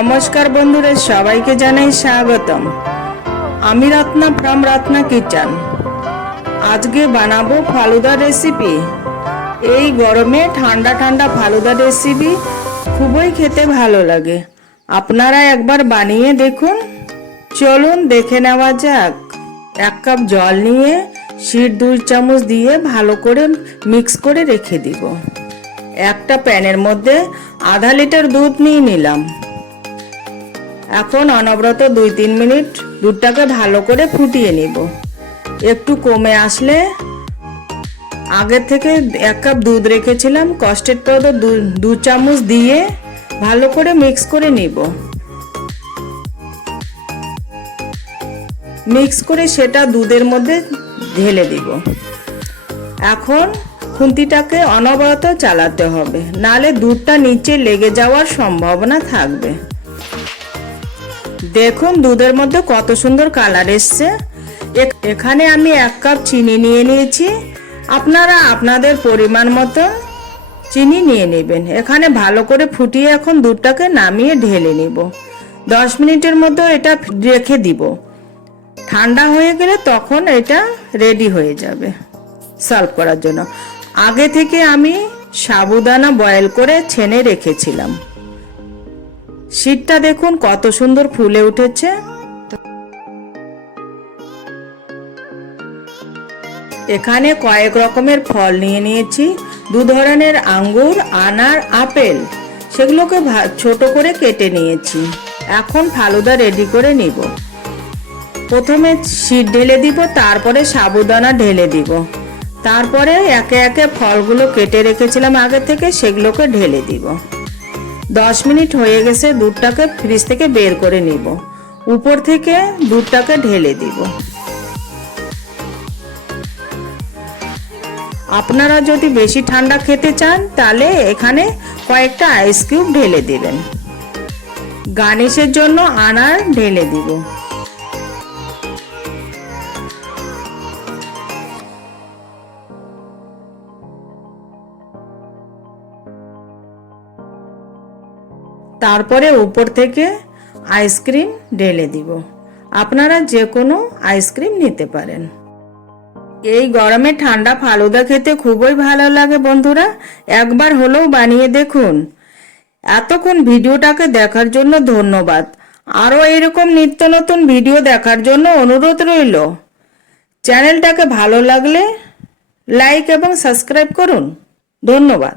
নমস্কার বন্ধুরা, সবাইকে জানাই স্বাগতম। আমি রত্না ফ্রম রত্না কিচেন। আজকে বানাবো ফালুদা রেসিপি। এই গরমে ঠান্ডা ঠান্ডা ফালুদা রেসিপি খুবই খেতে ভালো লাগে। আপনারা একবার বানিয়ে দেখুন। চলুন দেখে নেওয়া যাক। 1 কাপ জল নিয়ে শির 2 চামচ দিয়ে ভালো করে মিক্স করে রেখে দিব। একটা প্যানের মধ্যে আধা লিটার দুধ নিয়ে নিলাম। এখন অনবরত 2-3 মিনিট দুধটাকে ভালো করে ফুটিয়ে নিব। একটু কমে আসলে আগে থেকে 1 কাপ দুধ রেখেছিলাম, কাস্টার্ড পাউডার 2 চামচ দিয়ে ভালো করে মিক্স করে নিব। মিক্স করে সেটা দুধের মধ্যে ঢেলে দিব। এখন খুন্তিটাকে অনবরত চালাতে হবে, নালে দুধটা নিচে লেগে যাওয়ার সম্ভাবনা থাকবে। দেখুন দুধের মধ্যে কত সুন্দর কালার এসছে। এখানে আমি 1 কাপ চিনি নিয়ে নিয়েছি। আপনারা আপনাদের পরিমাণ মতো চিনি নিয়ে নেবেন। এখানে ভালো করে ফুটিয়ে এখন দুধটাকে নামিয়ে ঢেলে নিব। 10 মিনিটের মধ্যে এটা রেখে দিব। ঠান্ডা হয়ে গেলে তখন এটা রেডি হয়ে যাবে সার্ভ করার জন্য। আগে থেকে আমি সাবুদানা বয়েল করে ছেনে রেখেছিলাম। শীতটা দেখুন কত সুন্দর ফুলে উঠেছে। এখানে কয়েক রকমের ফল নিয়ে নিয়েছি। 2 ধরনের আঙ্গুর, আনার, আপেল, সেগুলোকে ছোট করে কেটে নিয়েছি। এখন ফালুদা রেডি করে নিব। প্রথমে শীত ঢেলে দিব, তারপরে সাবুদানা ঢেলে দিব, তারপরে একে একে ফলগুলো কেটে রেখেছিলাম আগে থেকে সেগুলোকে ঢেলে দিব। 10 মিনিট হয়ে গেছে, দুধটাকে ফ্রিজ থেকে বের করে নিব। উপর থেকে দুধটাকে ঢেলে দিব। আপনারা যদি বেশি ঠান্ডা খেতে চান তাহলে এখানে কয়েকটা আইস কিউব ঢেলে দিবেন। গার্নিশের জন্য আনার ঢেলে দিব। তারপরে উপর থেকে আইসক্রিম ঢেলে দিব। আপনারা যে কোনো আইসক্রিম নিতে পারেন। এই গরমে ঠান্ডা ফালুদা খেতে খুবই ভালো লাগে বন্ধুরা, একবার হলেও বানিয়ে দেখুন। এতক্ষণ ভিডিওটাকে দেখার জন্য ধন্যবাদ। আরও এরকম নিত্য নতুন ভিডিও দেখার জন্য অনুরোধ রইল। চ্যানেলটাকে ভালো লাগলে লাইক এবং সাবস্ক্রাইব করুন। ধন্যবাদ।